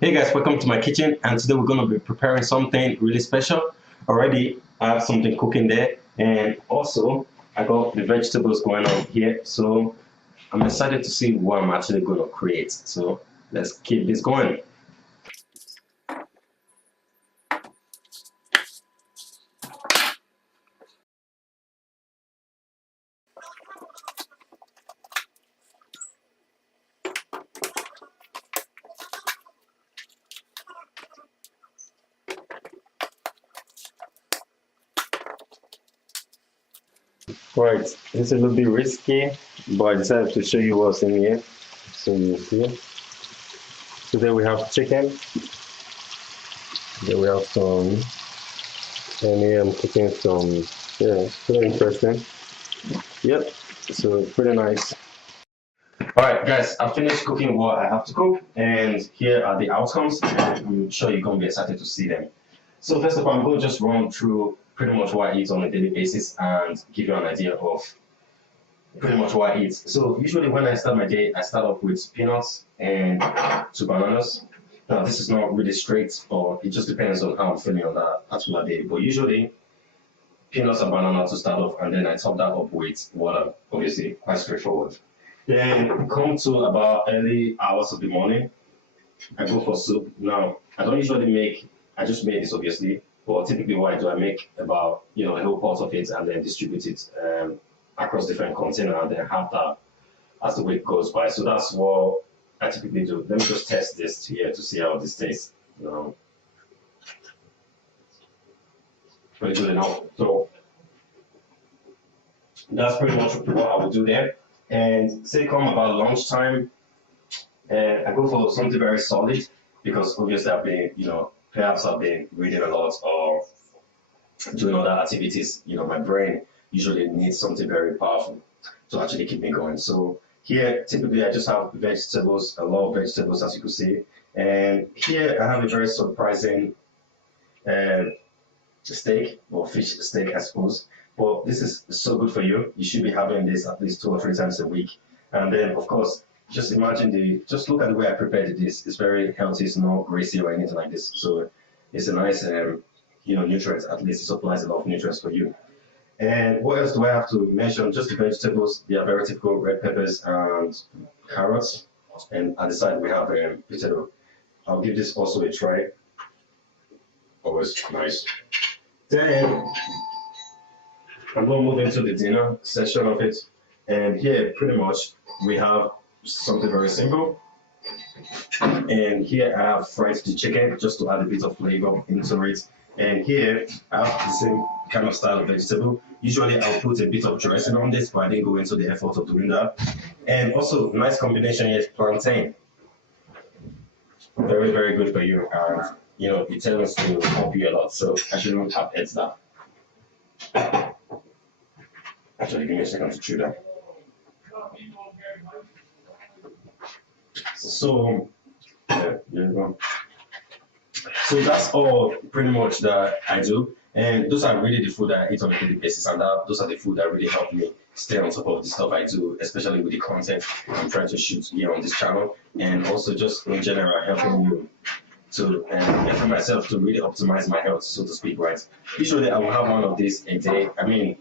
Hey guys, welcome to my kitchen, and today we're going to be preparing something really special. Already I have something cooking there, and also I got the vegetables going on here, so I'm excited to see what I'm actually going to create. So let's keep this going. Right, this is a little bit risky, but I decided to show you what's in here. So you see, today we have chicken, then we have some, and here I'm cooking some, yeah, pretty interesting. Yep, so pretty nice. Alright guys, I finished cooking what I have to cook, and here are the outcomes, and I'm sure you're going to be excited to see them. So first of all, I'm going to just run through pretty much what I eat on a daily basis and give you an idea of pretty much what I eat. So usually when I start my day, I start off with peanuts and 2 bananas. Now this is not really strict, or it just depends on how I'm feeling on that particular day. But usually peanuts and banana to start off, and then I top that up with water. Obviously, quite straightforward. Then come to about early hours of the morning, I go for soup. Now I don't usually make. I just make this obviously, but typically what I do, I make about a whole pot of it and then distribute it across different containers and then have that as the week goes by. So that's what I typically do. Let me just test this here to see how this tastes. Pretty good enough. So that's pretty much what I would do there. And say come about lunchtime, I go for something very solid because obviously I've been, perhaps I've been reading a lot or doing other activities. My brain usually needs something very powerful to actually keep me going. So here, typically, I just have vegetables, a lot of vegetables, as you can see. And here, I have a very surprising uh, steak or fish steak, I suppose. But this is so good for you. You should be having this at least 2 or 3 times a week. And then, of course, just imagine just look at the way I prepared this. It's very healthy. It's not greasy or anything like this. So it's a nice, nutrients. At least it supplies a lot of nutrients for you. And what else do I have to mention? Just the vegetables. They are very typical: red peppers and carrots. And at the side we have potato. I'll give this also a try. Always nice. Then I'm going to move into the dinner section of it. And here, pretty much, we have something very simple. And here I have fried the chicken just to add a bit of flavor into it. And here I have the same kind of style of vegetable. Usually I'll put a bit of dressing on this, but I didn't go into the effort of doing that. And also, nice combination is plantain. Very, very good for you. And, it tends to help you a lot. So I shouldn't have ate that. Actually, give me a second to chew that. So, yeah, there you go. So that's all pretty much that I do. And those are really the food that I eat on a daily basis, and those are the food that really help me stay on top of the stuff I do, especially with the content I'm trying to shoot here on this channel, and also just in general helping you to helping myself to really optimize my health, so to speak, right? Usually I will have one of these a day. I mean,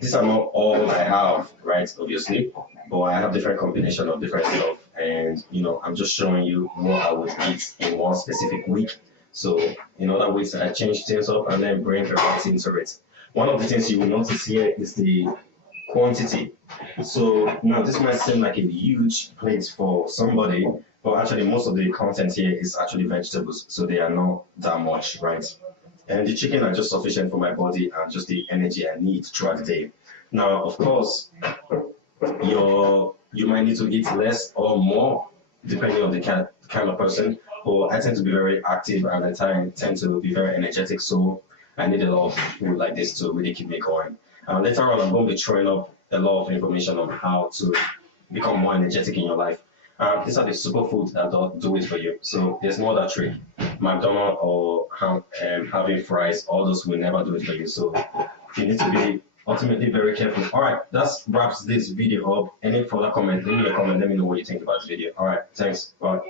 these are not all I have, right? Obviously, but I have different combination of different stuff, and I'm just showing you what I would eat in one specific week. So in other ways, I change things up and then bring variety into it. One of the things you will notice here is the quantity. So now this might seem like a huge plate for somebody, but actually most of the content here is actually vegetables, so they are not that much, right? And the chicken are just sufficient for my body and just the energy I need throughout the day. Now, of course, you might need to eat less or more depending on the kind of person. But I tend to be very active and I tend to be very energetic, so I need a lot of food like this to really keep me going. Later on, I'm going to be throwing up a lot of information on how to become more energetic in your life. These are the superfoods that do it for you. So there's no other trick. McDonald's or having fries, all those will never do it for you. So you need to be ultimately very careful. All right, that wraps this video up. Any further comment, leave me a comment. Let me know what you think about this video. All right, thanks. Bye.